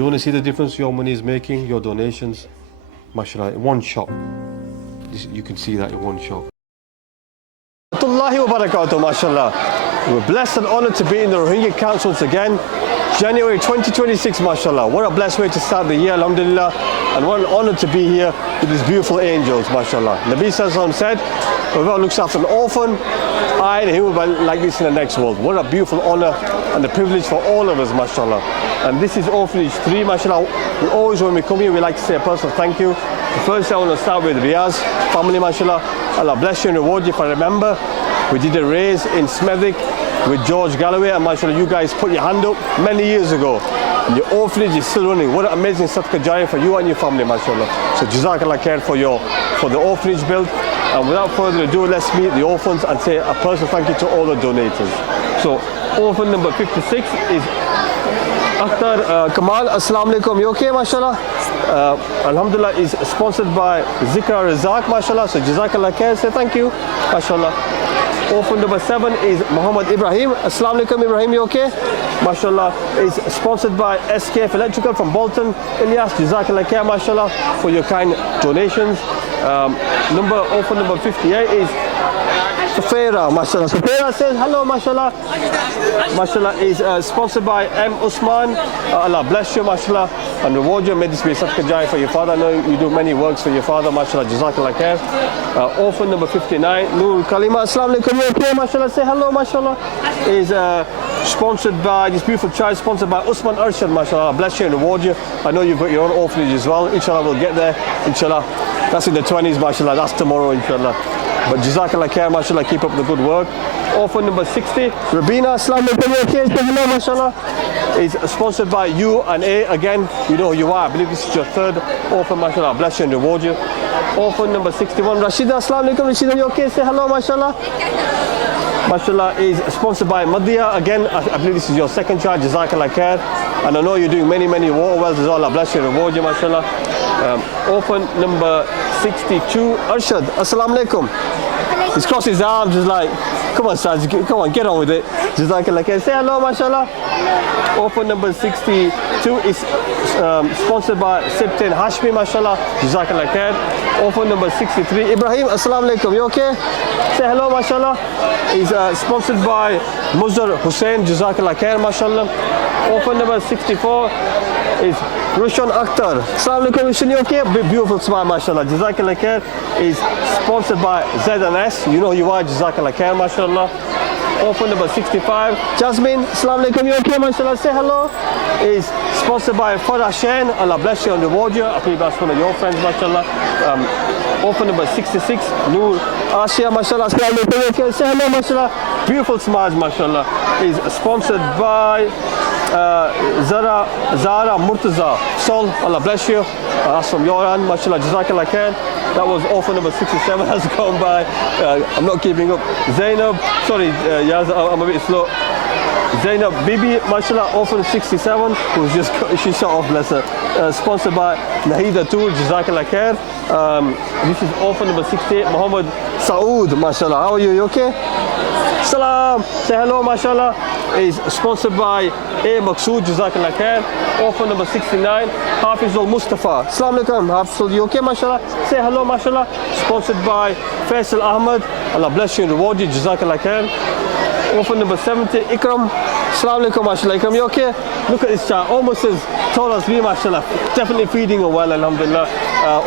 You want to see the difference your money is making, your donations, mashallah, in one shot. You can see that in one shot. Wa barakatuh, mashallah. We're blessed and honored to be in the Rohingya Camps once again. January 2026, mashallah. What a blessed way to start the year, alhamdulillah. And what an honor to be here with these beautiful angels, mashallah. Nabi Sallallahu Alaihi Wasallam said, whoever looks after an orphan, I and he will be like this in the next world. What a beautiful honor and a privilege for all of us, mashallah. And this is Orphanage 3, mashallah. We always, when we come here, we like to say a personal thank you. First, I want to start with Riaz Family, mashallah. Allah bless you and reward you. If I remember, we did a raise in Smethwick with George Galloway, and mashallah, you guys put your hand up many years ago. And your orphanage is still running. What an amazing sadaqah jariyah for you and your family, mashallah. So Jazakallah khair for the orphanage build. And without further ado, let's meet the orphans and say a personal thank you to all the donators. So orphan number 56 is Akhtar Kamal. Assalamu alaikum. You okay, mashallah? Alhamdulillah is sponsored by Zikra Razak, mashallah. So Jazakallah khair. Say thank you, mashallah. Orphan number 7 is Muhammad Ibrahim. Assalamu alaikum, Ibrahim. You okay? Mashallah is sponsored by SKF Electrical from Bolton. Ilyas, Jazakallah khair, mashallah, for your kind donations. Orphan number 58 is Safira, mashallah. Safira says hello, mashallah. Mashallah is sponsored by M. Usman. Allah bless you, mashallah, and reward you. May this be a sadaqah jariyah for your father. I know you do many works for your father, mashallah. Jazakallah khair. Orphan number 59, Nur Kalima. Assalamu alaikum. You okay, mashallah? Say hello, mashallah. Is sponsored by this beautiful child, sponsored by Usman Arshad, mashallah. Bless you and reward you. I know you've got your own orphanage as well. Inshallah, we'll get there. Inshallah. That's in the 20s, mashallah. That's tomorrow, inshallah. But Jazakallah khair, mashallah, keep up the good work. Orphan number 60, Rabina, Assalamu alaikum, hello, mashallah, is sponsored by U&A. Again, you know who you are. I believe this is your third orphan, mashallah. Bless you and reward you. Orphan number 61, Rashida, Assalamu alaikum, Rashida, you okay? Say hello, mashallah. Mashallah is sponsored by Madhya. Again, I believe this is your second child, Jazakallah khair. And I know you're doing many water wells as well. Allah bless you and reward you, mashallah. Orphan number 62, Arshad, Assalamu alaikum. He's crossed his arms, just like, come on, Saj, come on, get on with it. Jazakallah khair. Say hello, mashallah. Orphan number 62 is sponsored by Sibtin Hashmi, mashallah. Jazakallah khair. Orphan number 63, Ibrahim, Assalamu alaikum. You okay? Say hello, mashallah. He's sponsored by Muzdar Hussain, Jazakallah khair, mashallah. Orphan number 64 is Rushan Akhtar. Assalamu alaikum, Rushan, you okay? Beautiful smile, mashallah. Jazakallah khair is sponsored by Z&S. You know who you are, Jazakallah khair, mashallah. Orphan number 65, Jasmine. Assalamu alaikum, you okay, mashallah? Say hello. Is sponsored by Farah Shain. Allah bless you and reward you. I believe that's one of your friends, mashallah. Orphan number 66, Noor Ashia, mashallah. Assalamu alaikum, you okay? Say hello, mashallah. Beautiful smiles, mashallah. Is sponsored by Zara Murtaza Sol. Allah bless you. That's from your hand, mashallah. Jazakallah khair. That was orphan number 67 has gone by. I'm not keeping up. Zainab, sorry, Yaz, I'm a bit slow. Zainab Bibi, mashallah, orphan 67, who's just, she shot off, bless her. Sponsored by Nahida Tour, Jazakallah khair. This is orphan number 68, Muhammad Saoud, mashallah. How are you? You okay? Salam, say hello, mashallah. Is sponsored by A. Maqsood, Jazakallah khair. Orphan number 69, Hafizul Mustafa. Assalamu alaikum, Hafizul, you okay, mashallah? Say hello, mashallah. Sponsored by Faisal Ahmad. Allah bless you and reward you, Jazakallah khair. Orphan number 70, Ikram. Assalamu alaikum, mashallah. Ikram, you okay? Look at this child, almost as tall as me, mashallah. Definitely feeding her well, alhamdulillah.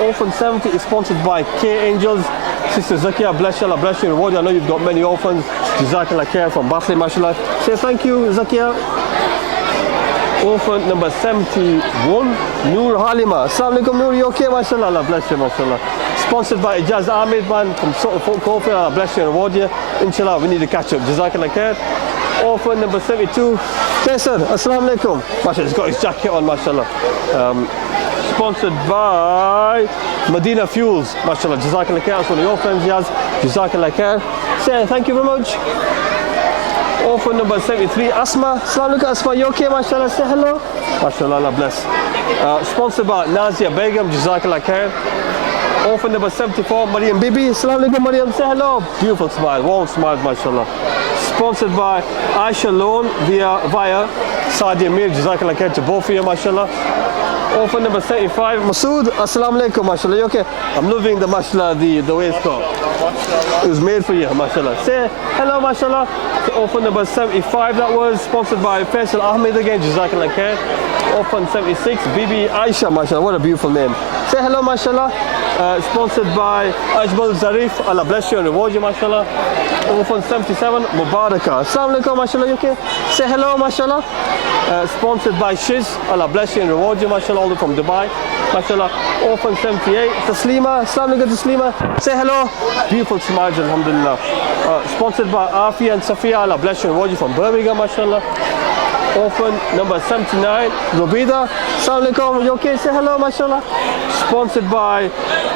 Orphan 70 is sponsored by K Angels. Sister Zakia, bless you, Allah bless you and reward you. I know you've got many orphans. Jazakallah khair from Batley, mashallah. Say thank you, Zakia. Orphan number 71, Noor Halima. Assalamu alaikum, Noor, you okay, mashallah? Allah bless you, mashallah. Sponsored by Ijaz Ahmed, man, from Sort of Coffee. Allah bless you and reward you. Inshallah, we need to catch up. Jazakallah khair. Orphan number 72, Kaisar. Assalamu alaikum. Mashallah, he's got his jacket on, mashallah. Sponsored by Medina Fuels, mashallah. Jazakallah khair. That's one of your friends, Yaz. Jazakallah khair. Say thank you very much. Orphan number 73, Asma. Assalamu alaikum, Asma. You okay, mashallah? Say hello. Mashallah, Allah bless. Sponsored by Nazia Begum, Jazakallah khair. Orphan number 74, Mariam Bibi. Assalamu alaikum, Mariam. Say hello. Beautiful smile, warm smiles, mashallah. Sponsored by Aisha Loan via Sadia Mir. Jazakallah khair to both of you, mashallah. Orphan number 75, Masood, assalamu alaikum, mashallah. You okay? I'm loving the mashallah, the waistcoat. It was made for you, mashallah. Say hello, mashallah. Orphan number 75, that was sponsored by Faisal Ahmed again, jazakallah khair. Orphan 76, Bibi Aisha, mashallah. What a beautiful name. Say hello, mashallah. Sponsored by Ajmal Zarif, Allah bless you and reward you, mashallah. Orphan 77, Mubaraka. Assalamu alaikum, mashallah. You okay? Say hello, mashallah. Sponsored by Shiz, Allah bless you and reward you, mashallah, all the way from Dubai, mashallah. Orphan 78, Taslima, assalamu alaikum, Taslima. Say hello. Beautiful smiles, alhamdulillah. Sponsored by Afi and Safiya, Allah bless you and reward you from Birmingham, mashallah. Orphan number 79, Rubida, assalamu alaikum, you okay? Say hello, mashallah. Sponsored by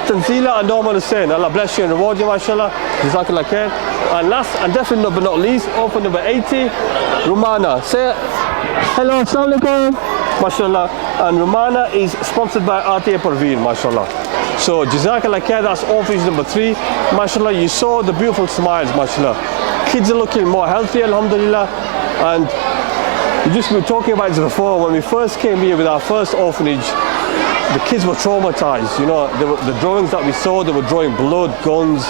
Tanzila and Norman Hussain, Allah bless you and reward you, mashallah. Jazakallah khair. And last and definitely but not least, Orphan number 80, Rumana. Say hello, assalamu alaikum, mashallah. And Rumana is sponsored by Atiya Parveen, mashallah. So Jazakallah khair, that's orphanage number 3, mashallah. You saw the beautiful smiles, mashallah. Kids are looking more healthy, alhamdulillah. And we just been talking about this before. When we first came here with our first orphanage, the kids were traumatized. You know, the drawings that we saw, they were drawing blood, guns,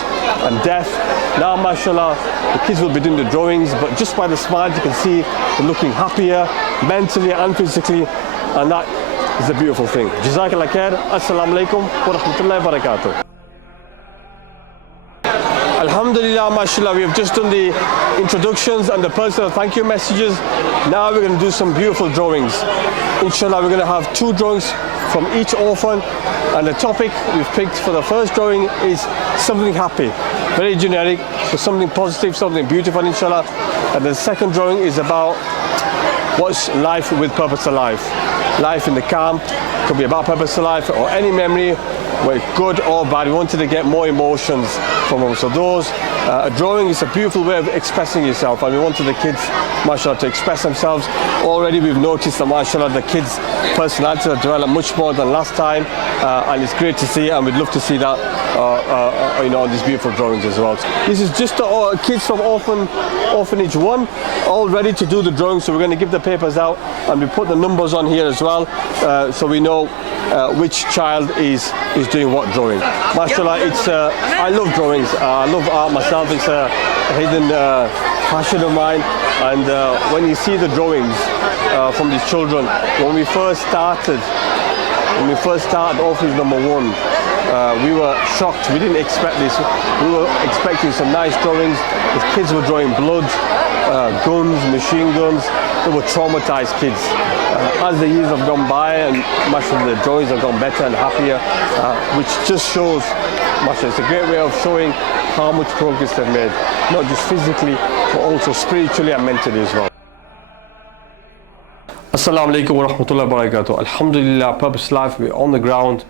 and death. Now, mashallah, the kids will be doing the drawings, but just by the smiles, you can see they're looking happier, mentally and physically, and that is a beautiful thing. Jazakallah khair. Assalamu alaikum wa rahmatullahi wa barakatuh. Alhamdulillah, mashallah, we have just done the introductions and the personal thank you messages. Now we're going to do some beautiful drawings. Inshallah, we're going to have 2 drawings from each orphan, and the topic we've picked for the first drawing is something happy. Very generic, but something positive, something beautiful, inshallah. And the second drawing is about what's life with purpose of life. Life in the camp could be about purpose of life or any memory, whether good or bad. We wanted to get more emotions from them. So those, a drawing is a beautiful way of expressing yourself, and we wanted the kids, mashallah, to express themselves. Already we've noticed that, mashallah, the kids' personalities have developed much more than last time, and it's great to see, and we'd love to see that you know, on these beautiful drawings as well. This is just the kids from Orphanage 1, all ready to do the drawings. So we're going to give the papers out, and we put the numbers on here as well, so we know which child is doing what drawing. Mashallah, it's I love drawings. I love art myself. It's a hidden passion of mine. And when you see the drawings from these children, when we first started Orphanage number 1, we were shocked. We didn't expect this. We were expecting some nice drawings. The kids were drawing blood, guns, machine guns. They were traumatized kids. As the years have gone by, and mashallah, the drawings have gone better and happier, which just shows, mashallah, it's a great way of showing how much progress they've made, not just physically, but also spiritually and mentally as well. Assalamu alaikum wa rahmatullahi wa barakatuh. Alhamdulillah, Purpose Life, we're on the ground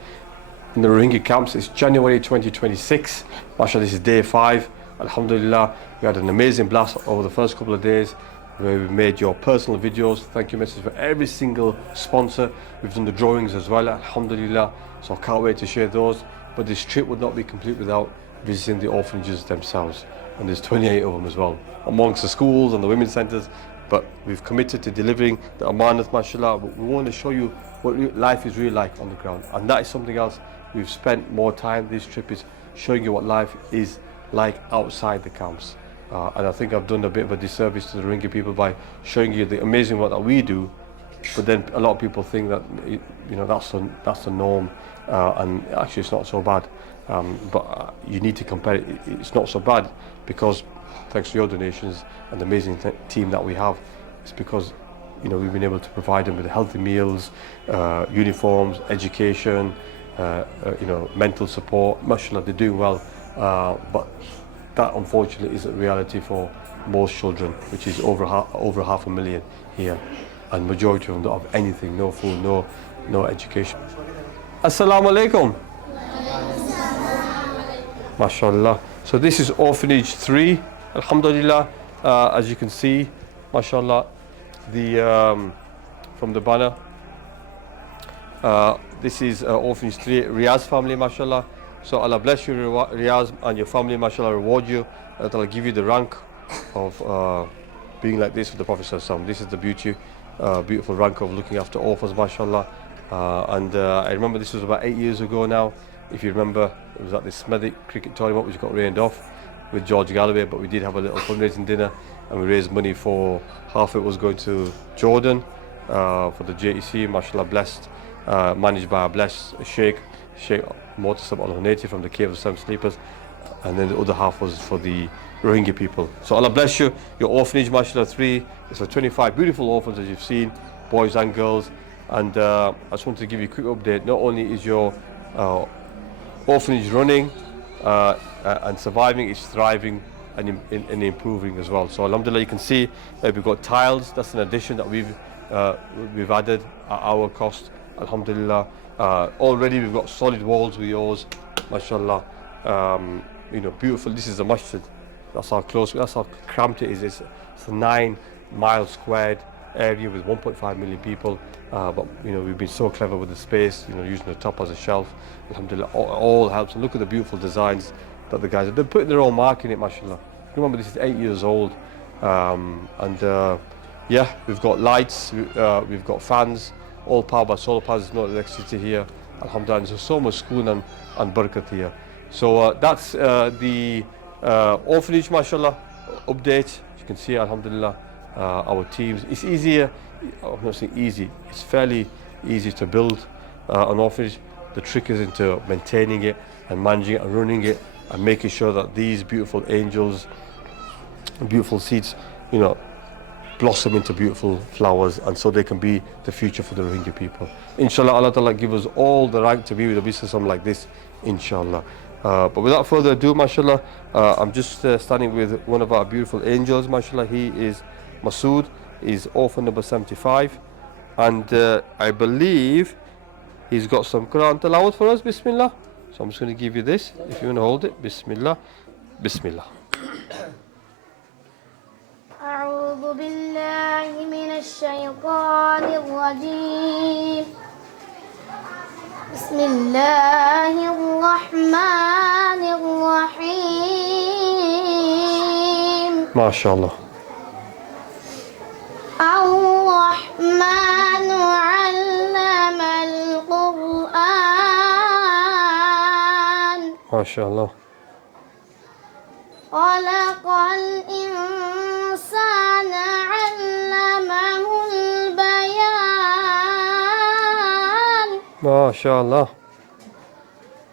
in the Rohingya camps. It's January 2026. Mashallah, this is day 5. Alhamdulillah, we had an amazing blast over the first couple of days, where we made your personal videos. Thank you message for every single sponsor. We've done the drawings as well, alhamdulillah. So I can't wait to share those. But this trip would not be complete without visiting the orphanages themselves. And there's 28 of them as well, amongst the schools and the women's centres. But we've committed to delivering the amanat, mashallah. We want to show you what life is really like on the ground. And that is something else. We've spent more time. This trip is showing you what life is like outside the camps. And I think I've done a bit of a disservice to the Rohingya people by showing you the amazing work that we do. But then a lot of people think that, you know, that's the norm, and actually it's not so bad. But you need to compare it. It's not so bad because thanks to your donations and the amazing team that we have, it's because, you know, we've been able to provide them with healthy meals, uniforms, education, you know, mental support. Mashallah, they're doing well, but that unfortunately isn't reality for most children, which is over 500,000 here, and majority of them don't have anything, no food, no education. Assalamu alaikum. Mashallah. So this is Orphanage 3, alhamdulillah. As you can see, mashallah, from the banner, this is Orphanage 3, Riaz Family, mashallah. So Allah bless you, Riaz, and your family, mashallah, reward you. Allah give you the rank of being like this with the Prophet ﷺ. This is the beautiful rank of looking after orphans, mashallah. I remember this was about 8 years ago now. If you remember, it was at the Smethwick cricket tournament which got rained off with George Galloway, but we did have a little fundraising dinner and we raised money for half of it was going to Jordan for the JEC, mashallah, blessed, managed by a blessed Sheikh Motasab al-Hunayти from the Cave of Seven Sleepers, and then the other half was for the Rohingya people. So Allah bless you. Your orphanage, mashallah, 3, it's for 25 beautiful orphans as you've seen, boys and girls. And I just wanted to give you a quick update. Not only is your orphanage running and surviving, it's thriving and improving as well. So alhamdulillah, you can see we've got tiles. That's an addition that we've added at our cost, alhamdulillah. Already we've got solid walls with yours, mashallah. You know, beautiful. This is a masjid. That's how close, that's how cramped it is. It's a 9-mile squared area with 1.5 million people. But you know, we've been so clever with the space, you know, using the top as a shelf. Alhamdulillah, all helps. And look at the beautiful designs that the guys have. They're putting their own mark in it, mashallah. Remember, this is 8 years old. Yeah, we've got lights, we've got fans, all powered by solar panels. There's no electricity here, alhamdulillah. There's so much school and barakat here. So that's the orphanage, mashallah, update. You can see, alhamdulillah, our teams. It's easier, I'm not saying easy, it's fairly easy to build an orphanage. The trick is into maintaining it and managing it and running it and making sure that these beautiful angels, beautiful seeds, you know, blossom into beautiful flowers, and so they can be the future for the Rohingya people. Inshallah, Allah Ta'ala give us all the right to be with a business like this, inshallah. But without further ado, mashallah, I'm just standing with one of our beautiful angels, mashallah. He is Masood, he's orphan number 75, and I believe he's got some Quran tilawat for us, bismillah. So I'm just going to give you this, if you want to hold it, bismillah, bismillah. أعوذ بالله من الشيطان الرجيم بسم الله الرحمن الرحيم ما شاء الله. الرحمن علم القرآن ما شاء الله. خلق الإنسان علمه البيان ما شاء الله.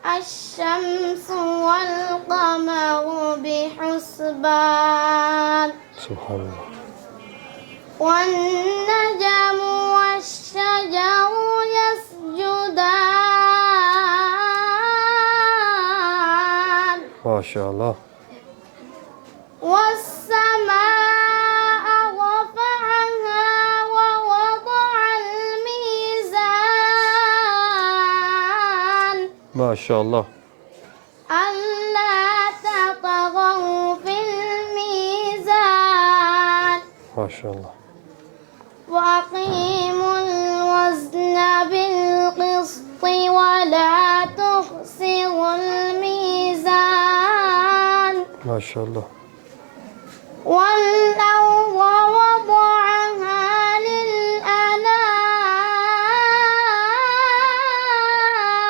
الشمس والقمر بحسبان سبحان الله. والنجم والشجر يسجدان ما شاء الله. والسماء رفعها ووضع الميزان ما شاء الله. ألا تطغوا في الميزان ما شاء الله. وأقيموا الوزن بالقسط ولا تخسروا الميزان ما شاء الله. والأرض وضعها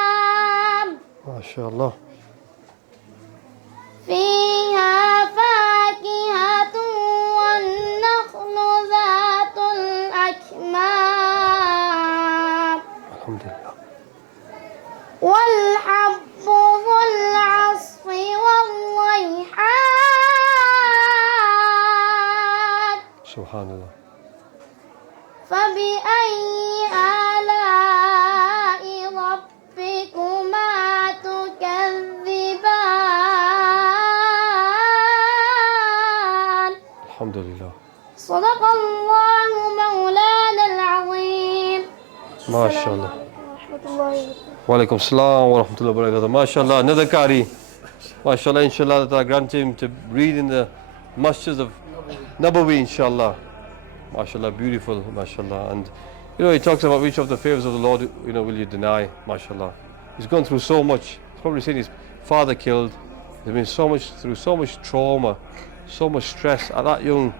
للأنام ما شاء الله. فيها فاكهة والنخل ذات الأكمام الحمد لله. والحب ذو العصف والريحان سبحان الله. فبأي آلاء ربكما تكذبان الحمد لله. صدق الله مولانا العظيم. ما شاء الله. ورحمة الله وبركاته. Walaikum salam wa rahmatullahi wa barakatuh. MashaAllah, another Qari. MashaAllah, inshallah, that I grant him to read in the masjids of Nabawi, inshallah. MashaAllah, beautiful, MashaAllah. And you know, he talks about which of the favors of the Lord, you know, will you deny, MashaAllah. He's gone through so much. He's probably seen his father killed. He's been through so much trauma. so much stress at that young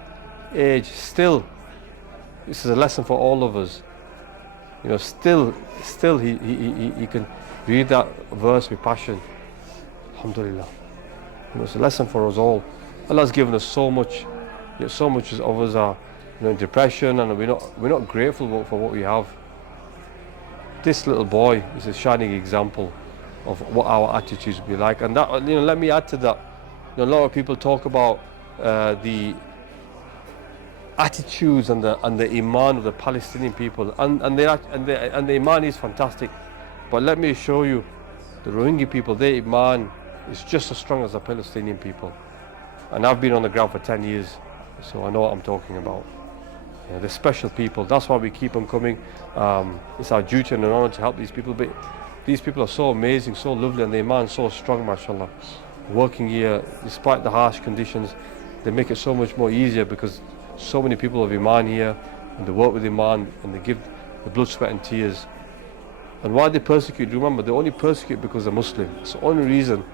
age. Still, this is a lesson for all of us. You know, still he can read that verse with passion. Alhamdulillah. You know, it's a lesson for us all. Allah's given us so much, yet so much of us are, you know, in depression, and we're not grateful for what we have. This little boy is a shining example of what our attitudes will be like. And that, you know, let me add to that. You know, a lot of people talk about the attitudes and the iman of the Palestinian people, and the iman is fantastic. But let me show you, the Rohingya people, their iman is just as strong as the Palestinian people. And I've been on the ground for 10 years, so I know what I'm talking about. You know, they're special people. That's why we keep on coming. It's our duty and an honor to help these people. But these people are so amazing, so lovely, and their iman so strong, mashallah. Working here, despite the harsh conditions, they make it so much more easier because so many people have iman here, and they work with iman, and they give the blood, sweat and tears. And why they persecute, remember, they only persecute because they're Muslim. It's the only reason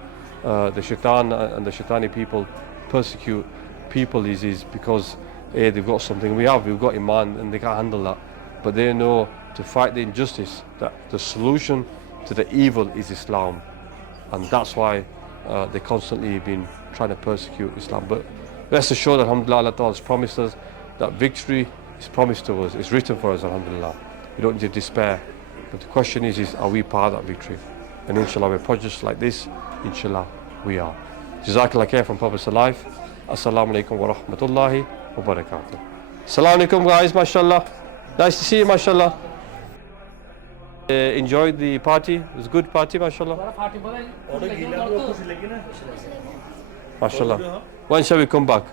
the shaitan and the shaitani people persecute people is because they've got something. We've got iman, and they can't handle that. But they know to fight the injustice, that the solution to the evil is Islam. And that's why they constantly been trying to persecute Islam. But rest assured, alhamdulillah, Allah Ta'ala has promised us that victory is promised to us. It's written for us, alhamdulillah. We don't need to despair. But the question is are we part of that victory? And inshallah, with projects like this, inshallah, we are. Jazakallah khair from Prophet's Life. Assalamu alaikum wa rahmatullahi wa barakatuh. Assalamu alaikum, guys, mashallah. Nice to see you, mashallah. Enjoyed the party? It was a good party, mashallah. Mashallah. When shall we come back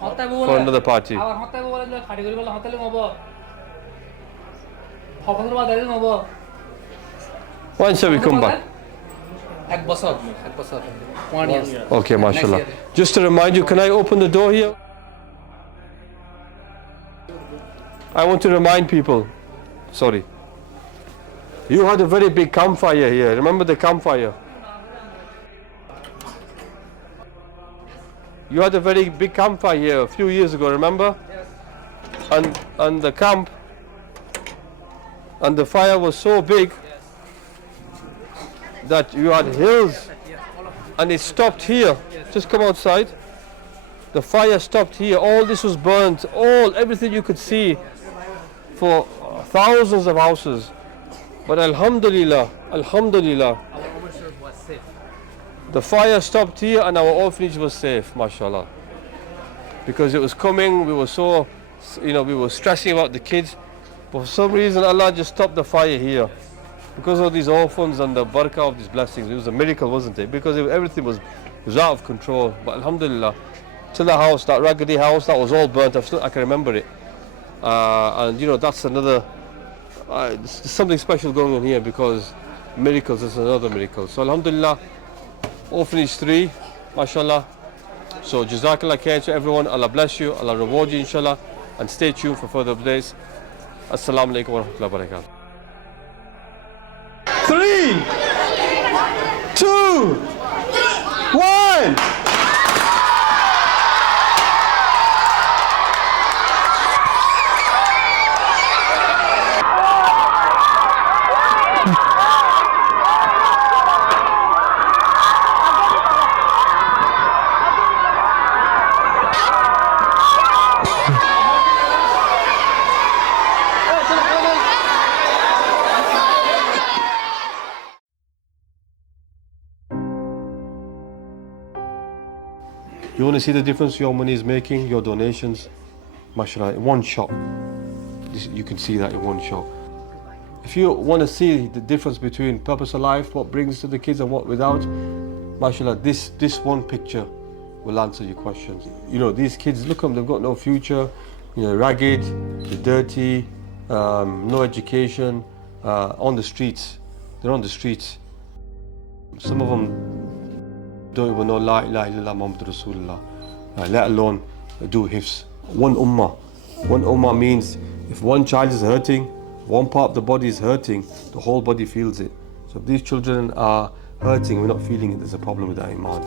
for another party? When shall we come back? 1 year. Okay, mashallah. Just to remind you, can I open the door here? I want to remind people, sorry. You had a very big campfire here. Remember the campfire? You had a very big campfire here a few years ago, remember? Yes. And the camp, and the fire was so big that you had hills, and it stopped here. Just come outside. The fire stopped here. All this was burnt. Everything you could see for thousands of houses. But alhamdulillah, the fire stopped here and our orphanage was safe, mashallah. Because it was coming, we were so, we were stressing about the kids. But for some reason, Allah just stopped the fire here. Because of these orphans and the barakah of these blessings. It was a miracle, wasn't it? Because everything was out of control. But alhamdulillah, to the house, that raggedy house, that was all burnt. I can remember it. And that's another, there's something special going on here, because miracles is another miracle. So alhamdulillah, Orphanage 3, mashallah. So jazakallah khair to everyone. Allah bless you, Allah reward you, inshallah. And stay tuned for further updates. Assalamu alaikum wa rahmatullahi wa barakatuh. 3, 2, 1. You want to see the difference your money is making, your donations, mashallah, in one shot. You can see that in one shot. If you want to see the difference between purpose of life, what brings to the kids and what without, mashallah, this one picture will answer your questions. These kids, look at them, they've got no future, ragged, they're dirty, no education, on the streets. They're on the streets. Some of them don't even know La ilaha illallah Muhammad Rasulullah, let alone do hifz. One ummah means if one child is hurting, one part of the body is hurting, the whole body feels it. So if these children are hurting, we're not feeling it, there's a problem with our iman.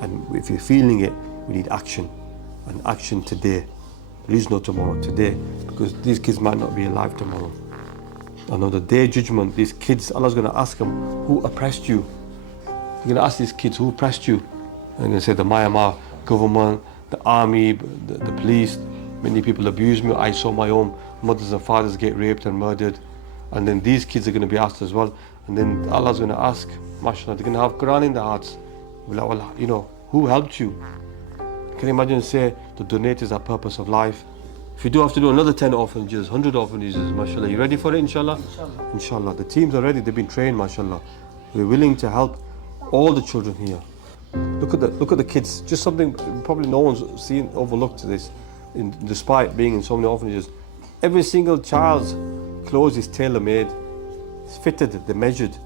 And if you're feeling it, we need action. an action today. There is no tomorrow, today, because these kids might not be alive tomorrow. And on the day of judgment, these kids, Allah's going to ask them, who oppressed you? You're going to ask these kids, who oppressed you? And they're going to say, the Myanmar government, the army, the police. Many people abused me. I saw my own mothers and fathers get raped and murdered. And then these kids are going to be asked as well. And then Allah's going to ask, mashallah, they're going to have Quran in their hearts. Like, well, you know, who helped you? Can you imagine, say, the donators are purpose of life? If you do have to do another 10 orphanages, 100 orphanages, mashallah, you ready for it, inshallah? Inshallah. Inshallah. The teams are ready, they've been trained, mashallah. We're willing to help all the children here. Look at the kids. Just something probably no one's seen, overlooked this, despite being in so many orphanages. Every single child's clothes is tailor-made. It's fitted, they're measured.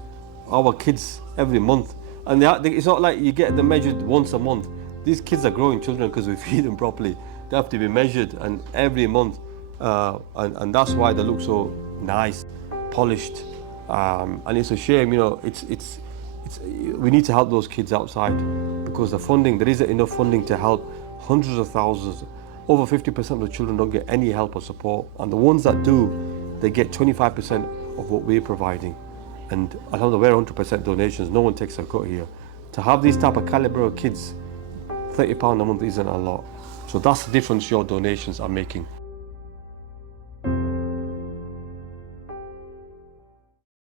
Our kids every month. And it's not like you get them measured once a month. These kids are growing children because we feed them properly. They have to be measured, and every month, and that's why they look so nice, polished. And it's a shame, you know. We need to help those kids outside, because the funding, there isn't enough funding to help hundreds of thousands. Over 50% of the children don't get any help or support, and the ones that do, they get 25% of what we're providing. And alhamdulillah, we're 100% donations. No one takes a cut here. To have these type of caliber of kids, £30 a month isn't a lot. So that's the difference your donations are making.